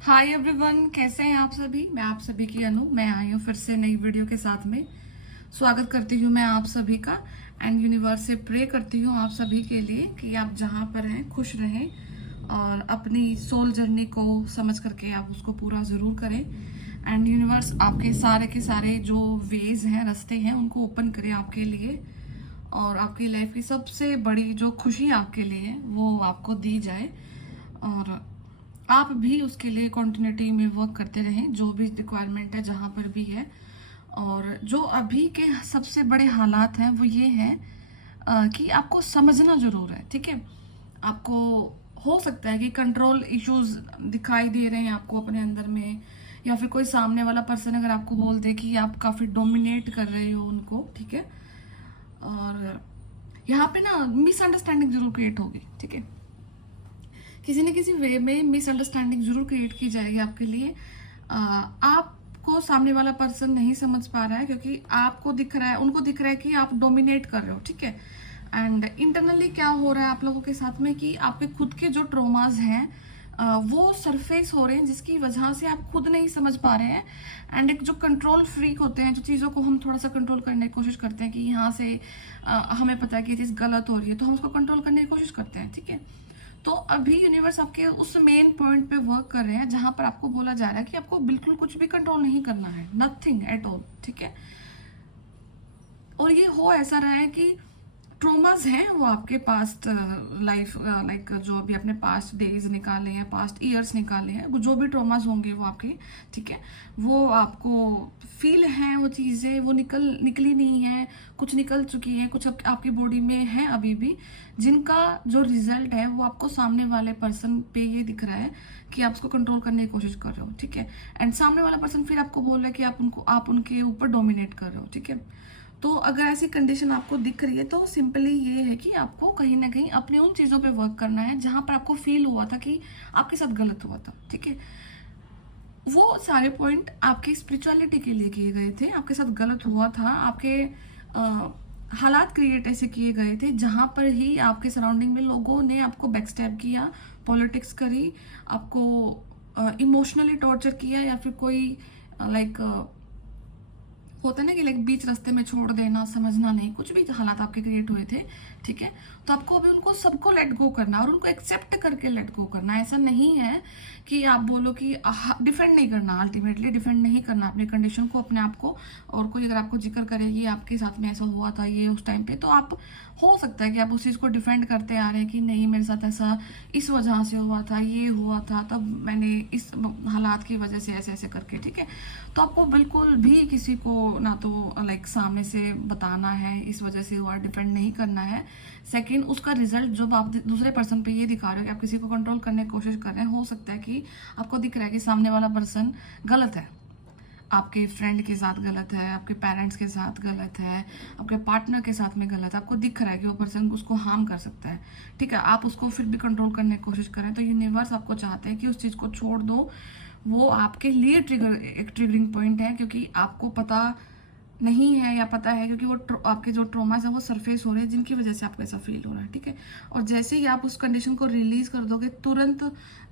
Hi everyone, कैसे हैं आप सभी। मैं आप सभी की अनु, मैं आई हूँ फिर से नई वीडियो के साथ में। स्वागत करती हूँ मैं आप सभी का एंड यूनिवर्स से प्रे करती हूँ आप सभी के लिए कि आप जहाँ पर हैं खुश रहें और अपनी सोल जर्नी को समझ करके आप उसको पूरा ज़रूर करें। एंड यूनिवर्स आपके सारे के सारे जो वेज हैं, रास्ते हैं, उनको ओपन करें आपके लिए और आपकी लाइफ की सबसे बड़ी जो खुशी आपके लिए है वो आपको दी जाए और आप भी उसके लिए कॉन्टिन्यूटी में वर्क करते रहें जो भी रिक्वायरमेंट है जहाँ पर भी है। और जो अभी के सबसे बड़े हालात हैं वो ये है कि आपको समझना जरूर है, ठीक है। आपको हो सकता है कि कंट्रोल इश्यूज दिखाई दे रहे हैं आपको अपने अंदर में, या फिर कोई सामने वाला पर्सन अगर आपको बोल दे कि आप काफ़ी डोमिनेट कर रहे हो उनको, ठीक है। और यहाँ पे ना मिसअंडरस्टैंडिंग जरूर क्रिएट होगी, ठीक है। किसी न किसी वे में मिसअंडरस्टैंडिंग जरूर क्रिएट की जाएगी आपके लिए। आपको सामने वाला पर्सन नहीं समझ पा रहा है क्योंकि आपको दिख रहा है, उनको दिख रहा है कि आप डोमिनेट कर रहे हो, ठीक है। एंड इंटरनली क्या हो रहा है आप लोगों के साथ में कि आपके खुद के जो ट्रोमाज हैं वो सरफेस हो रहे हैं, जिसकी वजह से आप खुद नहीं समझ पा रहे हैं। एंड एक जो कंट्रोल फ्रीक होते हैं, जो चीज़ों को हम थोड़ा सा कंट्रोल करने की कोशिश करते हैं कि यहाँ से हमें पता है कि ये चीज़ गलत हो रही है तो हम उसको कंट्रोल करने की कोशिश करते हैं, ठीक है। तो अभी यूनिवर्स आपके उस मेन पॉइंट पे वर्क कर रहे हैं जहां पर आपको बोला जा रहा है कि आपको बिल्कुल कुछ भी कंट्रोल नहीं करना है, नथिंग एट ऑल, ठीक है। और ये हो ऐसा रहा है कि ट्रोमास हैं वो आपके पास्ट लाइफ, लाइक जो अभी आपने पास्ट डेज निकाले हैं, पास्ट ईयर्स निकाले हैं, वो जो भी ट्रोमास होंगे वो आपके, ठीक है, वो आपको फील हैं, वो चीज़ें वो निकली नहीं है, कुछ निकल चुकी हैं, कुछ आपकी बॉडी में है अभी भी, जिनका जो रिजल्ट है वो आपको सामने वाले पर्सन पे ये दिख रहा है कि आप उसको कंट्रोल करने की कोशिश कर रहे हो, ठीक है। एंड सामने वाला पर्सन फिर आपको बोल रहा है कि आप उनके ऊपर डोमिनेट कर रहे हो, ठीक है। तो अगर ऐसी कंडीशन आपको दिख रही है तो सिंपली ये है कि आपको कहीं ना कहीं अपने उन चीज़ों पे वर्क करना है जहां पर आपको फील हुआ था कि आपके साथ गलत हुआ था, ठीक है। वो सारे पॉइंट आपकी स्पिरिचुअलिटी के लिए किए गए थे, आपके साथ गलत हुआ था, आपके हालात क्रिएट ऐसे किए गए थे जहां पर ही आपके सराउंडिंग में लोगों ने आपको बैकस्टैब किया, पॉलिटिक्स करी, आपको इमोशनली टॉर्चर किया, या फिर कोई लाइक होता है ना कि लाइक बीच रास्ते में छोड़ देना, समझना नहीं, कुछ भी हालात आपके क्रिएट हुए थे, ठीक है। तो आपको अभी उनको सबको लेट गो करना और उनको एक्सेप्ट करके लेट गो करना। ऐसा नहीं है कि आप बोलो कि डिफेंड नहीं करना, अल्टीमेटली डिफेंड नहीं करना अपनी कंडीशन को, अपने आप को। और कोई अगर आपको जिक्र करेगी आपके साथ में ऐसा हुआ था ये उस टाइम पे, तो आप हो सकता है कि आप उस चीज़ को डिफेंड करते आ रहे हैं कि नहीं मेरे साथ ऐसा इस वजह से हुआ था, ये हुआ था, तब मैंने इस हालात की वजह से ऐसे ऐसे करके, ठीक है। तो आपको बिल्कुल भी किसी को ना तो लाइक सामने से बताना है इस वजह से हुआ, डिफेंड नहीं करना है। सेकंड, उसका रिजल्ट जब आप दूसरे पर्सन पे ये दिखा रहे हो कि आप किसी को कंट्रोल करने की कोशिश कर रहे हैं, हो सकता है कि आपको दिख रहा है कि सामने वाला पर्सन गलत है, आपके फ्रेंड के साथ गलत है, आपके पेरेंट्स के साथ गलत है, आपके पार्टनर के साथ में गलत है, आपको दिख रहा है कि वो पर्सन उसको हार्म कर सकता है, ठीक है। आप उसको फिर भी कंट्रोल करने की कोशिश करें तो यूनिवर्स आपको चाहते हैं कि उस चीज़ को छोड़ दो। वो आपके लिए एक ट्रिगरिंग पॉइंट है क्योंकि आपको पता नहीं है या पता है, क्योंकि वो आपके जो ट्रोमास है वो सरफेस हो रहे हैं जिनकी वजह से आपको ऐसा फील हो रहा है, ठीक है। और जैसे ही आप उस कंडीशन को रिलीज कर दोगे, तुरंत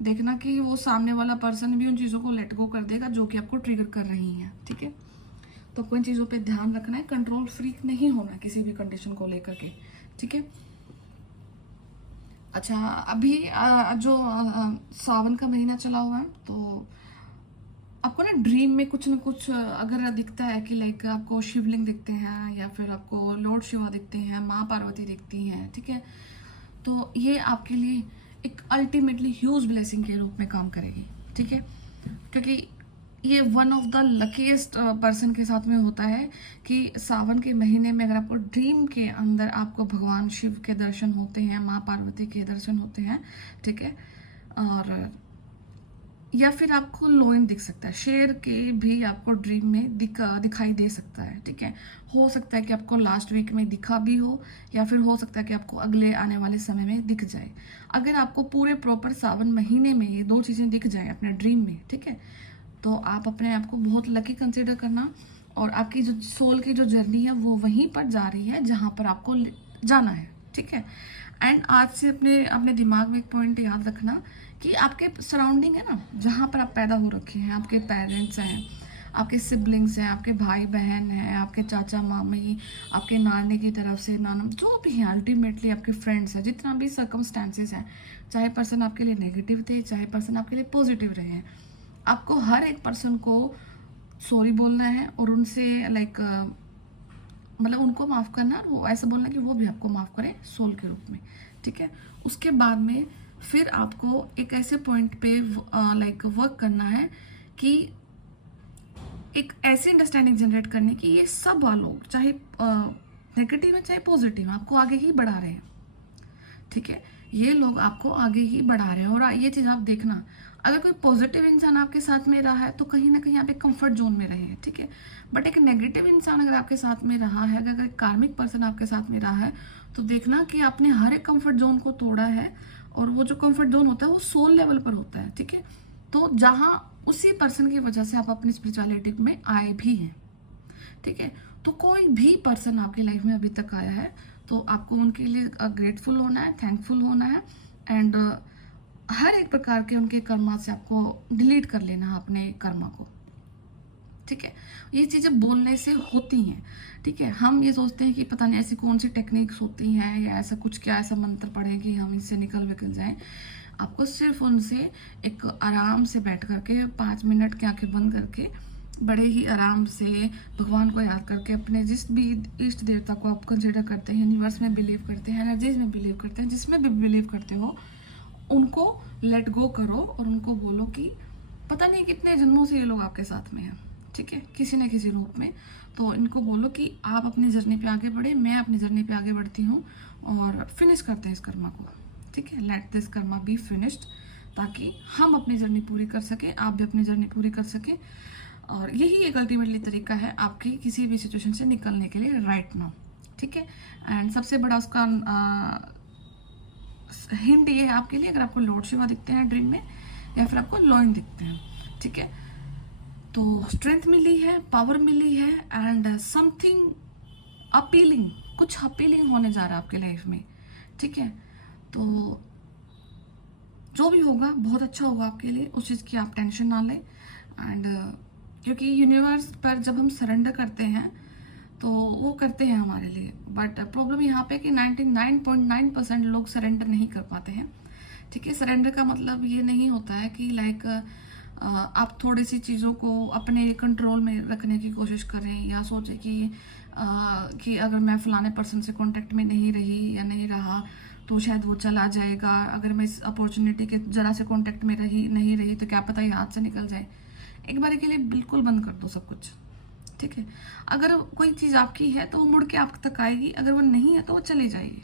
देखना कि वो सामने वाला पर्सन भी उन चीज़ों को लेट गो कर देगा जो कि आपको ट्रिगर कर रही हैं, ठीक है। तो कोई चीज़ों पे ध्यान रखना है, कंट्रोल फ्रीक नहीं होना किसी भी कंडीशन को लेकर के, ठीक है। अच्छा, अभी जो सावन का महीना चला हुआ है तो आपको ना ड्रीम में कुछ ना कुछ अगर दिखता है कि लाइक आपको शिवलिंग दिखते हैं या फिर आपको लॉर्ड शिवा दिखते हैं, माँ पार्वती दिखती हैं, ठीक है। तो ये आपके लिए एक अल्टीमेटली ह्यूज ब्लेसिंग के रूप में काम करेगी, ठीक है। क्योंकि ये one of the luckiest person के साथ में होता है कि सावन के महीने में अगर आपको ड्रीम के अंदर आपको भगवान शिव के दर्शन होते हैं, माँ पार्वती के दर्शन होते हैं, ठीक है। और या फिर आपको लोइन दिख सकता है, शेर के भी आपको ड्रीम में दिखाई दे सकता है, ठीक है। हो सकता है कि आपको लास्ट वीक में दिखा भी हो, या फिर हो सकता है कि आपको अगले आने वाले समय में दिख जाए। अगर आपको पूरे प्रॉपर सावन महीने में ये दो चीज़ें दिख जाए अपने ड्रीम में, ठीक है, तो आप अपने आप को बहुत लकी कंसिडर करना। और आपकी जो सोल की जो जर्नी है वो वहीं पर जा रही है जहाँ पर आपको जाना है, ठीक है। एंड आज से अपने अपने दिमाग में एक पॉइंट याद रखना कि आपके सराउंडिंग है ना, जहाँ पर आप पैदा हो रखे हैं, आपके पेरेंट्स हैं, आपके सिबलिंग्स हैं, आपके भाई बहन हैं, आपके चाचा मामी, आपके नानी की तरफ से नाना, जो भी हैं, अल्टीमेटली आपके फ्रेंड्स हैं, जितना भी सर्कमस्टांसेस हैं, चाहे पर्सन आपके लिए नेगेटिव थे, चाहे पर्सन आपके लिए पॉजिटिव रहे हैं, आपको हर एक पर्सन को सॉरी बोलना है और उनसे लाइक मतलब उनको माफ़ करना, और वो ऐसा बोलना कि वो भी आपको माफ़ करें सोल के रूप में, ठीक है। उसके बाद में फिर आपको एक ऐसे पॉइंट पे लाइक वर्क करना है कि एक ऐसी अंडरस्टैंडिंग जनरेट करनी कि ये सब लोग चाहे नेगेटिव है चाहे पॉजिटिव, आपको आगे ही बढ़ा रहे हैं, ठीक है। ये लोग आपको आगे ही बढ़ा रहे हैं। और ये चीज़ आप देखना, अगर कोई पॉजिटिव इंसान आपके साथ में रहा है तो कहीं ना कहीं आप एक कंफर्ट जोन में रहे हैं, ठीक है। बट एक नेगेटिव इंसान अगर आपके साथ में रहा है, अगर एक कार्मिक पर्सन आपके साथ में रहा है, तो देखना कि आपने हर एक कंफर्ट जोन को तोड़ा है। और वो जो कंफर्ट जोन होता है वो सोल लेवल पर होता है, ठीक है। तो जहाँ उसी पर्सन की वजह से आप अपनी स्पिरिचुअलिटी में आए भी हैं, ठीक है। तो कोई भी पर्सन आपकी लाइफ में अभी तक आया है तो आपको उनके लिए ग्रेटफुल होना है, थैंकफुल होना है, एंड हर एक प्रकार के उनके कर्मा से आपको डिलीट कर लेना है अपने कर्मा को, ठीक है। ये चीज़ें बोलने से होती हैं, ठीक है। हम ये सोचते हैं कि पता नहीं ऐसी कौन सी टेक्निक्स होती हैं या ऐसा कुछ, क्या ऐसा मंत्र पढ़े कि हम इससे निकल जाएं। आपको सिर्फ उनसे एक आराम से बैठ करके 5 मिनट की आंखें बंद करके बड़े ही आराम से भगवान को याद करके, अपने जिस भी इष्ट देवता को आप कंसिडर करते हैं, यूनिवर्स में बिलीव करते हैं, एनर्जीज में बिलीव करते हैं, जिसमें भी बिलीव करते हो, उनको लेट गो करो और उनको बोलो कि पता नहीं कितने जन्मों से ये लोग आपके साथ में हैं, ठीक है, किसी न किसी रूप में। तो इनको बोलो कि आप अपनी जर्नी पे आगे बढ़े, मैं अपनी जर्नी पे आगे बढ़ती हूँ, और फिनिश करते हैं इस कर्मा को, ठीक है। Let this Karma be finished, ताकि हम अपनी जर्नी पूरी कर सकें, आप भी अपनी जर्नी पूरी कर सकें। और यही एक अल्टीमेटली तरीका है आपकी किसी भी सिचुएशन से निकलने के लिए राइट नाउ, ठीक है। एंड सबसे बड़ा उसका हिंट ये है आपके लिए, अगर आपको लॉर्ड शिवा दिखते हैं ड्रीम में या फिर आपको लॉइन दिखते हैं, ठीक है, तो स्ट्रेंथ मिली है, पावर मिली है, एंड समथिंग अपीलिंग, कुछ अपीलिंग होने जा रहा है आपके लाइफ में, ठीक है। तो जो भी होगा बहुत अच्छा होगा आपके लिए, उस चीज़ की आप टेंशन ना लें। एंड क्योंकि यूनिवर्स पर जब हम सरेंडर करते हैं तो वो करते हैं हमारे लिए, बट प्रॉब्लम यहाँ पे कि 99.9% लोग सरेंडर नहीं कर पाते हैं, ठीक है। सरेंडर का मतलब ये नहीं होता है कि लाइक आप थोड़ी सी चीज़ों को अपने कंट्रोल में रखने की कोशिश करें, या सोचें कि अगर मैं फलाने पर्सन से कांटेक्ट में नहीं रही या नहीं रहा तो शायद वो चला जाएगा, अगर मैं इस अपॉर्चुनिटी के जरा से कांटेक्ट में नहीं रही तो क्या पता ये हाथ से निकल जाए। एक बार के लिए बिल्कुल बंद कर दो सब कुछ, ठीक है। अगर कोई चीज़ आपकी है तो वो मुड़ के आप तक आएगी, अगर वो नहीं है तो वो चली जाएगी,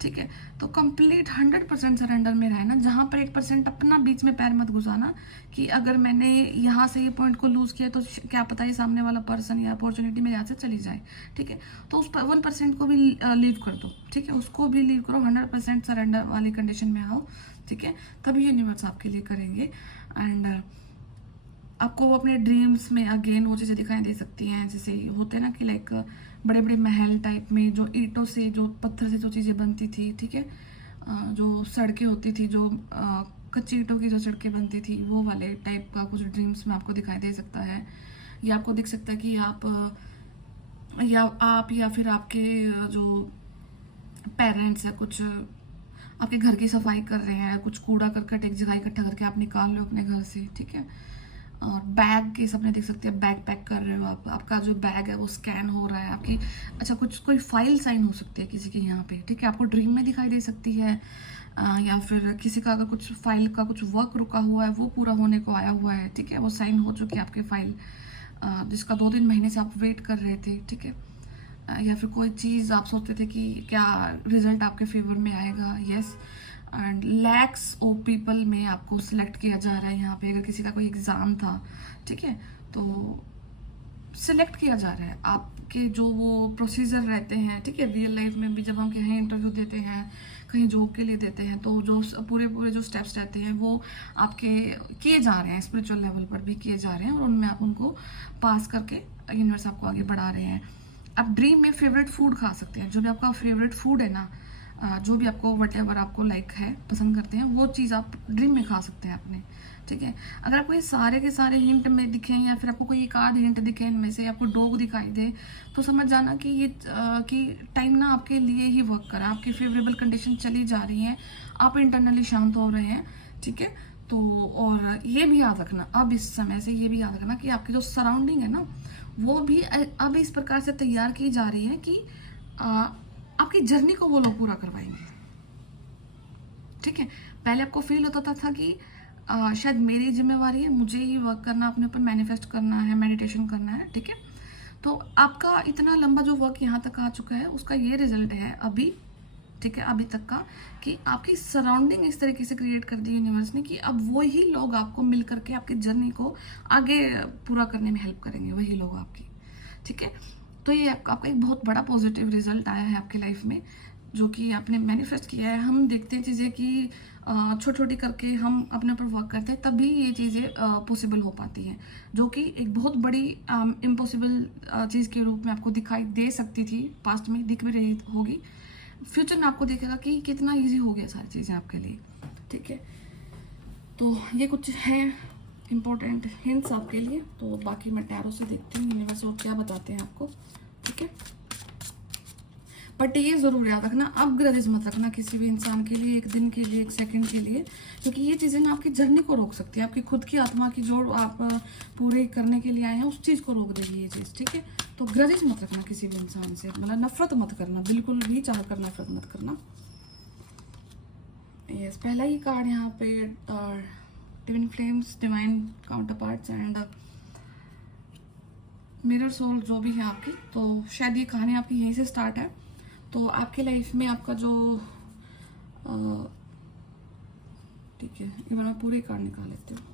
ठीक है। तो कंप्लीट 100% सरेंडर में रहना, जहाँ पर 1% अपना बीच में पैर मत घुसाना कि अगर मैंने यहाँ से ये पॉइंट को लूज़ किया तो क्या पता ये सामने वाला पर्सन या अपॉर्चुनिटी मेरे यहाँ से चली जाए, ठीक है। तो उस 1% को भी लीव कर दो, ठीक है, उसको भी लीव करो, 100% सरेंडर वाली कंडीशन में आओ, ठीक है। तभी यूनिवर्स आपके लिए करेंगे। एंड आपको वो अपने ड्रीम्स में अगेन वो चीज़ें दिखाई दे सकती हैं, जैसे होते हैं ना कि लाइक बड़े बड़े महल टाइप में, जो ईंटों से, जो पत्थर से जो चीज़ें बनती थी, ठीक है, जो सड़कें होती थी, जो कच्ची ईंटों की जो सड़कें बनती थी, वो वाले टाइप का कुछ ड्रीम्स में आपको दिखाई दे सकता है। या आपको दिख सकता है कि आप या फिर आपके जो पेरेंट्स है, कुछ आपके घर की सफाई कर रहे हैं, कुछ कूड़ा करकट एक जगह इकट्ठा करके आप निकाल रहे हो अपने घर से, ठीक है। और बैग के सपने देख सकते हैं, बैग पैक कर रहे हो आप, आपका जो बैग है वो स्कैन हो रहा है आपकी, अच्छा कुछ कोई फाइल साइन हो सकती है किसी के यहाँ पे, ठीक है, आपको ड्रीम में दिखाई दे सकती है। या फिर किसी का अगर कुछ फाइल का कुछ वर्क रुका हुआ है वो पूरा होने को आया हुआ है, ठीक है, वो साइन हो चुकी है आपकी फाइल, जिसका 2-3 महीने से आप वेट कर रहे थे, ठीक है। या फिर कोई चीज़ आप सोचते थे कि क्या रिजल्ट आपके फेवर में आएगा, yes. And lakhs of people में आपको सिलेक्ट किया जा रहा है यहाँ पे, अगर किसी का कोई एग्ज़ाम था, ठीक है, तो सिलेक्ट किया जा रहा है। आपके जो वो प्रोसीजर रहते हैं, ठीक है, रियल लाइफ में भी जब हम कहीं इंटरव्यू देते हैं, कहीं जॉब के लिए देते हैं, तो जो पूरे जो स्टेप्स रहते हैं वो आपके किए जा रहे हैं, स्पिरिचुअल लेवल पर भी किए जा रहे हैं, और उनमें आप उनको पास करके यूनिवर्स आपको आगे बढ़ा रहे हैं। आप ड्रीम में फेवरेट फूड खा सकते हैं, जो भी आपका फेवरेट फूड है ना, जो भी आपको वट एवर आपको लाइक है, पसंद करते हैं, वो चीज़ आप ड्रीम में खा सकते हैं अपने, ठीक है। अगर आपको ये सारे के सारे हिंट में दिखें या फिर आपको कोई एक आध हिंट दिखे इनमें से, आपको डॉग दिखाई दे, तो समझ जाना कि ये कि टाइम ना आपके लिए ही वर्क करा, आपकी फेवरेबल कंडीशन चली जा रही है, आप इंटरनली शांत हो रहे हैं, ठीक है। तो और ये भी याद रखना, अब इस समय से ये भी याद रखना कि आपकी जो सराउंडिंग है ना, वो भी अब इस प्रकार से तैयार की जा रही है कि आपकी जर्नी को वो लोग पूरा करवाएंगे, ठीक है। पहले आपको फील होता था कि शायद मेरी जिम्मेवारी है, मुझे ही वर्क करना, अपने ऊपर मैनिफेस्ट करना है, मेडिटेशन करना है, ठीक है। तो आपका इतना लंबा जो वर्क यहाँ तक आ चुका है, उसका ये रिजल्ट है अभी, ठीक है, अभी तक का, कि आपकी सराउंडिंग इस तरीके से क्रिएट कर दी यूनिवर्स ने कि अब वही लोग आपको मिल करके आपकी जर्नी को आगे पूरा करने में हेल्प करेंगे, वही लोग आपकी, ठीक है। तो ये आपका एक बहुत बड़ा पॉजिटिव रिजल्ट आया है आपकी लाइफ में, जो कि आपने मैनिफेस्ट किया है। हम देखते हैं चीज़ें कि छोटी छोटी करके हम अपने ऊपर वर्क करते हैं, तभी ये चीज़ें पॉसिबल हो पाती हैं, जो कि एक बहुत बड़ी इम्पॉसिबल चीज़ के रूप में आपको दिखाई दे सकती थी, पास्ट में दिख भी रही होगी, फ्यूचर में आपको देखेगा कि कितना इजी हो गया सारी चीज़ें आपके लिए, ठीक है। तो ये कुछ है इम्पोर्टेंट हिंट्स आपके लिए। तो बाकी मैं टैरो से देखती हूँ यूनिवर्स वो क्या बताते हैं आपको, ठीक है। बट ये ज़रूर याद रखना, अब ग्रजेस मत रखना किसी भी इंसान के लिए, एक दिन के लिए, एक सेकंड के लिए, क्योंकि ये चीज़ें ना आपकी जर्नी को रोक सकती है, आपकी खुद की आत्मा की जो आप पूरे करने के लिए आए हैं उस चीज़ को रोक देगी ये चीज़, ठीक है। तो ग्रजेस मत रखना किसी भी इंसान से, मतलब नफरत मत करना, बिल्कुल भी चाह कर नफरत मत करना। यस, पहला ही कार्ड यहाँ पे divine flames, divine counterparts and mirror soul जो भी है आपकी। तो शायद ये कहानी आपकी यहीं से स्टार्ट है। तो आपके लाइफ में आपका जो ठीक है, ये बार मैं पूरे कार्ड निकाल लेती हूँ।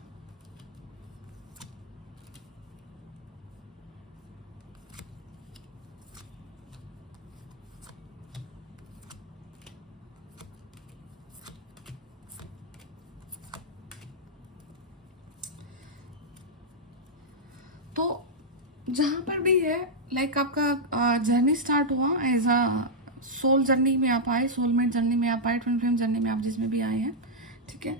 तो जहाँ पर भी है लाइक आपका जर्नी स्टार्ट हुआ एज अ सोल जर्नी में आप आए, सोलमेट जर्नी में आप आए, ट्विन फ्लेम जर्नी में आप जिसमें भी आए हैं, ठीक है।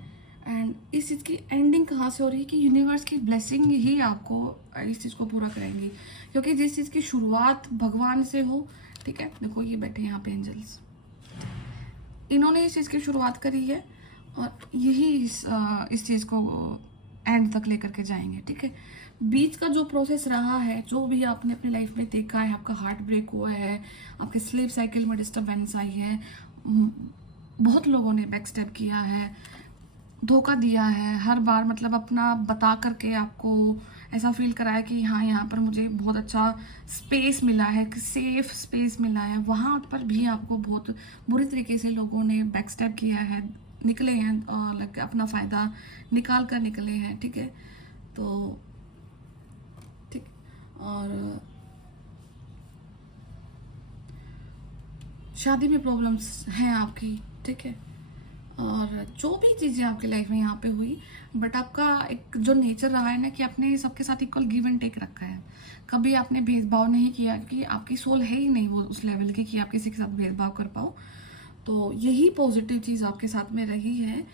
एंड इस चीज़ की एंडिंग कहाँ से हो रही है कि यूनिवर्स की ब्लेसिंग ही आपको इस चीज़ को पूरा कराएंगी, क्योंकि जिस चीज़ की शुरुआत भगवान से हो, ठीक है। देखो ये बैठे यहाँ पे एंजल्स, इन्होंने इस चीज़ की शुरुआत करी है और यही इस चीज़ को एंड तक लेकर के जाएंगे, ठीक है। बीच का जो प्रोसेस रहा है, जो भी आपने अपनी लाइफ में देखा है, आपका हार्ट ब्रेक हुआ है, आपके स्लीप साइकिल में डिस्टर्बेंस आई है, बहुत लोगों ने बैक स्टेप किया है, धोखा दिया है हर बार, मतलब अपना बता करके आपको ऐसा फील कराया कि हाँ यहाँ पर मुझे बहुत अच्छा स्पेस मिला है, सेफ स्पेस मिला है, वहाँ पर भी आपको बहुत बुरी तरीके से लोगों ने बैक स्टेप किया है, निकले हैं और अपना फ़ायदा निकाल कर निकले हैं, ठीक है। तो ठीक, और शादी में प्रॉब्लम्स हैं आपकी, ठीक है। और जो भी चीज़ें आपकी लाइफ में यहाँ पे हुई, बट आपका एक जो नेचर रहा है ना कि आपने सबके साथ इक्वल गिव एंड टेक रखा है, कभी आपने भेदभाव नहीं किया, कि आपकी सोल है ही नहीं वो उस लेवल की कि आप किसी के साथ भेदभाव कर पाओ। तो यही पॉजिटिव चीज़ आपके साथ में रही है,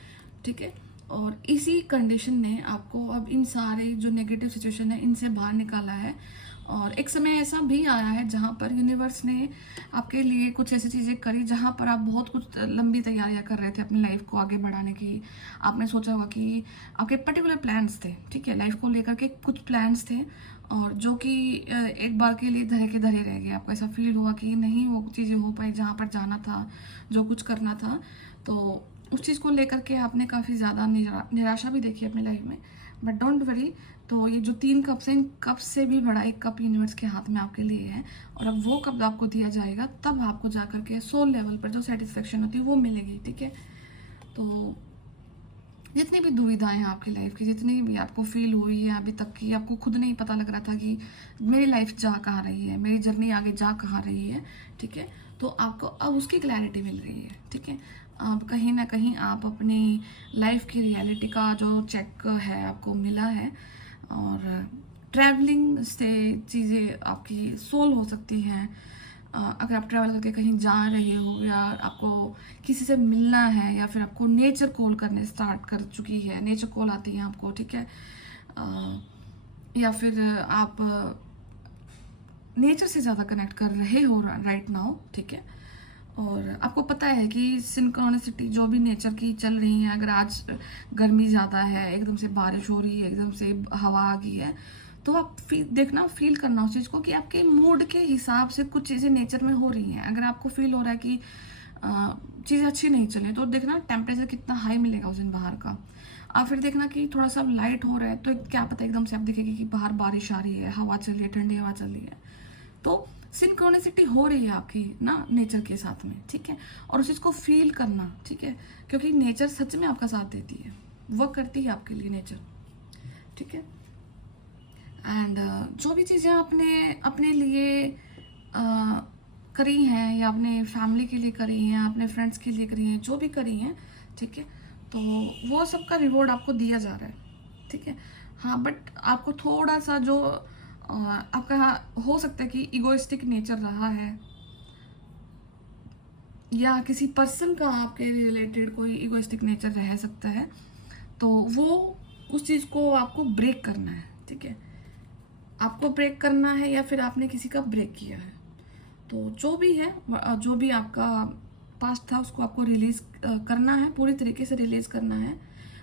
ठीक है। और इसी कंडीशन ने आपको अब इन सारे जो नेगेटिव सिचुएशन है इनसे बाहर निकाला है। और एक समय ऐसा भी आया है जहाँ पर यूनिवर्स ने आपके लिए कुछ ऐसी चीज़ें करी जहाँ पर आप बहुत कुछ लंबी तैयारियां कर रहे थे अपनी लाइफ को आगे बढ़ाने की। आपने सोचा होगा कि आपके पर्टिकुलर प्लान्स थे, ठीक है, लाइफ को लेकर के कुछ प्लान्स थे, और जो कि एक बार के लिए धरे के धरे रह गए। आपको ऐसा फील हुआ कि नहीं वो चीज़ें हो पाई जहाँ पर जाना था, जो कुछ करना था। तो उस चीज़ को लेकर के आपने काफ़ी ज़्यादा निराशा भी देखी अपनी लाइफ में, बट डोंट वरी। तो ये जो 3 कप्स हैं, इन कप से भी बड़ा एक कप यूनिवर्स के हाथ में आपके लिए है, और अब वो कप आपको दिया जाएगा, तब आपको जा करके सोल लेवल पर जो सेटिस्फेक्शन होती है वो मिलेगी, ठीक है। तो जितनी भी दुविधाएं हैं आपकी लाइफ की, जितनी भी आपको फील हुई है अभी तक की, आपको खुद नहीं पता लग रहा था कि मेरी लाइफ जा कहाँ रही है, मेरी जर्नी आगे जा कहाँ रही है, ठीक है, तो आपको अब उसकी क्लैरिटी मिल रही है, ठीक है। अब कहीं ना कहीं आप अपनी लाइफ की रियलिटी का जो चेक है आपको मिला है, और ट्रैवलिंग से चीज़ें आपकी सोल्व हो सकती हैं, अगर आप ट्रैवल करके कहीं जा रहे हो या आपको किसी से मिलना है या फिर आपको नेचर कॉल करने स्टार्ट कर चुकी है, नेचर कॉल आती है आपको, ठीक है, या फिर आप नेचर से ज़्यादा कनेक्ट कर रहे हो राइट नाउ, ठीक है, और आपको पता है कि सिंक्रोनिसिटी जो भी नेचर की चल रही है, अगर आज गर्मी ज़्यादा है, एकदम से बारिश हो रही है, एकदम से हवा आ गई है, तो आप फील करना उस चीज़ को कि आपके मूड के हिसाब से कुछ चीज़ें नेचर में हो रही हैं। अगर आपको फील हो रहा है कि चीज़ें अच्छी नहीं चली, तो देखना टेम्परेचर कितना हाई मिलेगा उस दिन बाहर का। आप फिर देखना कि थोड़ा सा लाइट हो रहा है, तो क्या पता एकदम से आप देखेंगे कि बाहर बारिश आ रही है, हवा चल रही है, ठंडी हवा चल रही है, तो सिंक्रोनिसिटी हो रही है आपकी ना नेचर के साथ में, ठीक है, और उस चीज़ को फील करना, ठीक है, क्योंकि नेचर सच में आपका साथ देती है, वर्क करती है आपके लिए नेचर, ठीक है। एंड जो भी चीज़ें आपने अपने लिए करी हैं या अपने फैमिली के लिए करी हैं, अपने फ्रेंड्स के लिए करी हैं, जो भी करी हैं, ठीक है, तो वो सबका रिवॉर्ड आपको दिया जा रहा है, ठीक है। हाँ, बट आपको थोड़ा सा जो आपका हो सकता है कि इगोइस्टिक नेचर रहा है या किसी पर्सन का आपके रिलेटेड कोई इगोइस्टिक नेचर रह सकता है, तो वो उस चीज़ को आपको ब्रेक करना है, ठीक है, आपको ब्रेक करना है या फिर आपने किसी का ब्रेक किया है, तो जो भी है, जो भी आपका पास्ट था उसको आपको रिलीज करना है, पूरी तरीके से रिलीज करना है।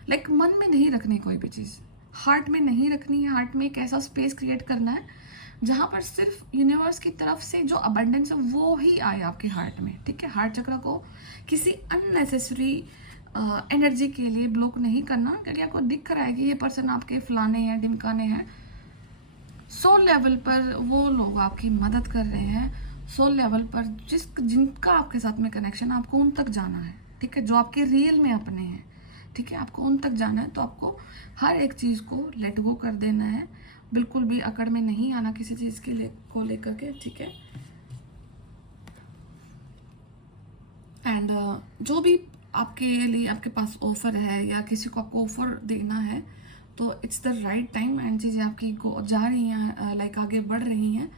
लाइक मन में नहीं रखनी कोई भी चीज़, हार्ट में नहीं रखनी है। हार्ट में एक ऐसा स्पेस क्रिएट करना है जहाँ पर सिर्फ यूनिवर्स की तरफ से जो अबंडेंस है वो ही आए आपके हार्ट में, ठीक है। हार्ट चक्र को किसी अननेसेसरी एनर्जी के लिए ब्लॉक नहीं करना, क्योंकि आपको दिख रहा है कि ये पर्सन आपके फलाने हैं, ढिमकाने हैं। सोल लेवल पर वो लोग आपकी मदद कर रहे हैं, सोल लेवल पर जिनका आपके साथ में कनेक्शन, आपको उन तक जाना है, ठीक है, जो आपके रियल में अपने हैं, ठीक है, आपको उन तक जाना है। तो आपको हर एक चीज़ को लेट गो कर देना है, बिल्कुल भी अकड़ में नहीं आना किसी चीज़ के को लेकर के, ठीक है। एंड जो भी आपके लिए आपके पास ऑफर है या किसी को आपको ऑफर देना है, तो it's the right time and चीज़ें आपकी जा रही हैं, लाइक आगे बढ़ रही हैं,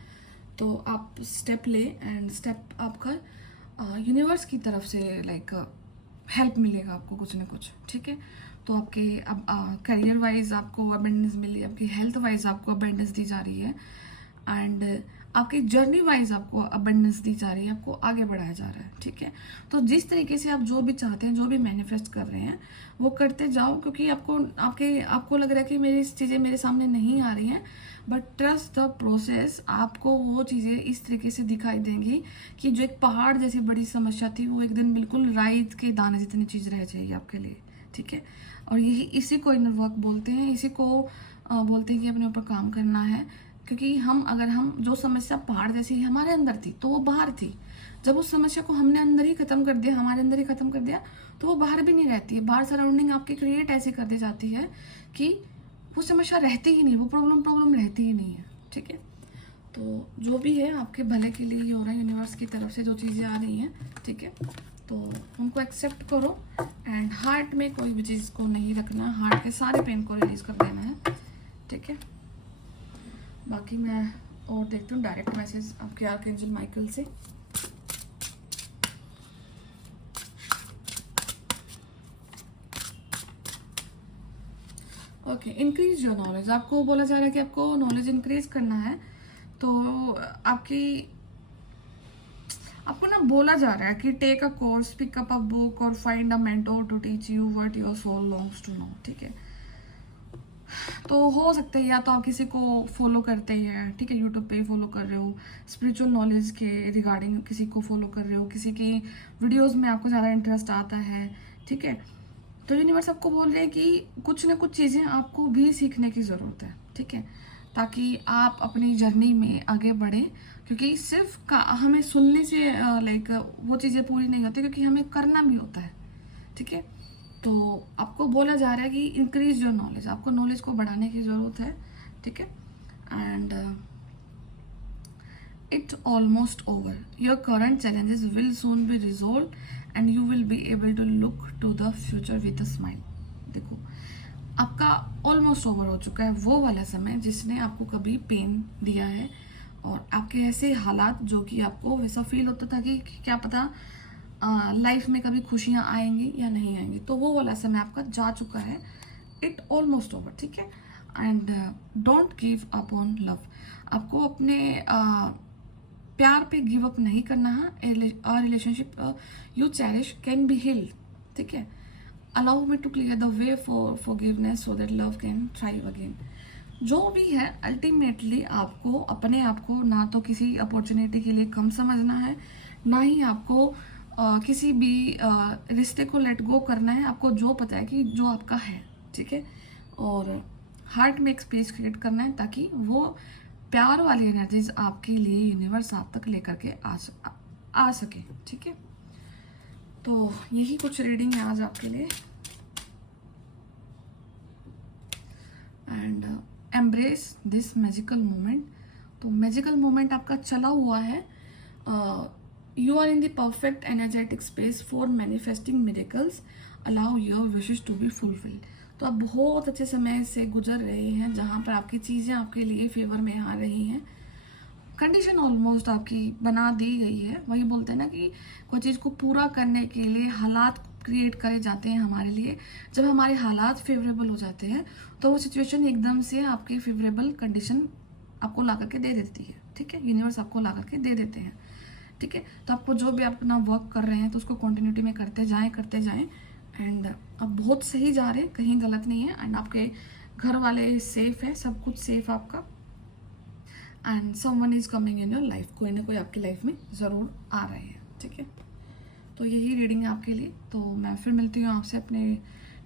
तो आप स्टेप ले एंड स्टेप आपका यूनिवर्स की तरफ से लाइक हेल्प मिलेगा आपको कुछ ना कुछ, ठीक है। तो आपके अब करियर वाइज आपको अबेंडेंस मिली, आपकी हेल्थ वाइज आपको अबेंडेंस दी जा रही है, एंड आपकी जर्नी वाइज आपको अबेंडेंस दी जा रही है, आपको आगे बढ़ाया जा रहा है, ठीक है। तो जिस तरीके से आप जो भी चाहते हैं, जो भी मैनिफेस्ट कर रहे हैं, वो करते जाओ, क्योंकि आपको लग रहा है कि मेरी चीज़ें मेरे सामने नहीं आ रही हैं, बट ट्रस्ट द प्रोसेस। आपको वो चीज़ें इस तरीके से दिखाई देंगी कि जो एक पहाड़ जैसी बड़ी समस्या थी, वो एक दिन बिल्कुल राई के दाने जितनी चीज़ रह जाएगी आपके लिए, ठीक है। और इसी को इनर वर्क बोलते हैं, इसी को बोलते हैं कि अपने ऊपर काम करना है, क्योंकि अगर हम जो समस्या पहाड़ जैसी हमारे अंदर थी, तो वो बाहर थी। जब उस समस्या को हमने अंदर ही खत्म कर दिया, हमारे अंदर ही खत्म कर दिया, तो वो बाहर भी नहीं रहती है। बाहर सराउंडिंग आपकी क्रिएट ऐसे कर दी जाती है कि वो समस्या रहती ही नहीं, वो प्रॉब्लम रहती ही नहीं है, ठीक है। तो जो भी है आपके भले के लिए ही हो रहा है, यूनिवर्स की तरफ से जो चीज़ें आ रही हैं, ठीक है, तो उनको एक्सेप्ट करो एंड हार्ट में कोई भी चीज़ को नहीं रखना, हार्ट के सारे पेन को रिलीज कर देना है, ठीक है। बाकी मैं और देखती हूँ डायरेक्ट मैसेज आपके आर्कएंजल माइकल से। Okay, increase your knowledge. आपको बोला जा रहा है कि आपको नॉलेज इंक्रीज करना है, तो आपको ना बोला जा रहा है कि take a course, pick up a book और find a mentor to teach you what your soul longs to know, ठीक है। तो हो सकता है या तो आप किसी को फॉलो करते हैं, ठीक है, यूट्यूब पे फॉलो कर रहे हो, स्पिरिचुअल नॉलेज के रिगार्डिंग किसी को फॉलो कर रहे हो, किसी की वीडियोस में आपको ज़्यादा इंटरेस्ट आता है, ठीक है। तो यूनिवर्स आपको बोल रहे हैं कि कुछ ना कुछ चीज़ें आपको भी सीखने की ज़रूरत है, ठीक है, ताकि आप अपनी जर्नी में आगे बढ़ें, क्योंकि सिर्फ हमें सुनने से लाइक वो चीज़ें पूरी नहीं होती, क्योंकि हमें करना भी होता है, ठीक है। तो आपको बोला जा रहा है कि इंक्रीज योर नॉलेज, आपको नॉलेज को बढ़ाने की ज़रूरत है, ठीक है। And it's almost over, your current challenges will soon be resolve and you will be able to look to the future with a smile. देखो, आपका ऑलमोस्ट ओवर हो चुका है वो वाला समय जिसने आपको कभी पेन दिया है, और आपके ऐसे हालात जो कि आपको वैसा फील होता था कि क्या पता लाइफ में कभी खुशियाँ आएंगी या नहीं आएंगी, तो वो वाला समय आपका जा चुका है। इट ऑलमोस्ट ओवर, ठीक है। And don't give up on love. आपको अपने प्यार पे गिव अप नहीं करना है। Relationship you cherish can be healed, ठीक है। Allow me to clear the way for forgiveness so that love can thrive again. जो भी है अल्टीमेटली आपको अपने आप को ना तो किसी अपॉर्चुनिटी के लिए कम समझना है, ना ही आपको किसी भी रिश्ते को लेट गो करना है। आपको जो पता है कि जो आपका है, ठीक है, और हार्ट में एक स्पेस क्रिएट करना है ताकि वो प्यार वाली एनर्जीज आपके लिए यूनिवर्स आप तक लेकर के आ सके, ठीक है। तो यही कुछ रीडिंग है आज आपके लिए। And embrace this magical moment. तो मैजिकल मोमेंट आपका चला हुआ है। You are in the perfect energetic space for manifesting miracles. Allow your wishes to be fulfilled. तो आप बहुत अच्छे समय से गुजर रहे हैं जहाँ पर आपकी चीज़ें आपके लिए फेवर में आ रही हैं। कंडीशन ऑलमोस्ट आपकी बना दी गई है। वही बोलते हैं ना कि कोई चीज़ को पूरा करने के लिए हालात क्रिएट करे जाते हैं हमारे लिए। जब हमारे हालात फेवरेबल हो जाते हैं तो वो सिचुएशन एकदम से आपकी फेवरेबल कंडीशन आपको ला करके दे देती है, ठीक है। यूनिवर्स आपको ला करके दे देते हैं, ठीक है। तो आपको जो भी आप अपना वर्क कर रहे हैं तो उसको कंटिन्यूटी में करते जाएं। एंड अब बहुत सही जा रहे हैं, कहीं गलत नहीं है। एंड आपके घर वाले सेफ है, सब कुछ सेफ आपका। And someone is coming in your life. कोई ना कोई आपकी लाइफ में ज़रूर आ रहे हैं, ठीक है। तो यही रीडिंग है आपके लिए। तो मैं फिर मिलती हूँ आपसे अपने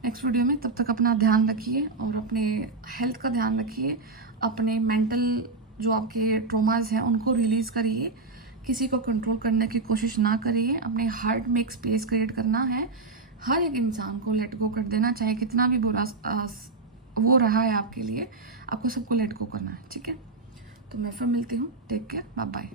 नेक्स्ट वीडियो में। तब तक अपना ध्यान रखिए और अपने हेल्थ का ध्यान रखिए। अपने मेंटल जो आपके ट्रॉमाज हैं उनको रिलीज़ करिए। किसी को कंट्रोल करने की कोशिश ना करिए। अपने हार्ट में एक स्पेस क्रिएट करना है। हर एक इंसान को लेट गो कर देना, चाहे कितना भी बुरा वो रहा है आपके लिए, आपको सबको लेट गो करना है, ठीक है। तो मैं फिर मिलती हूँ। Take care, bye bye.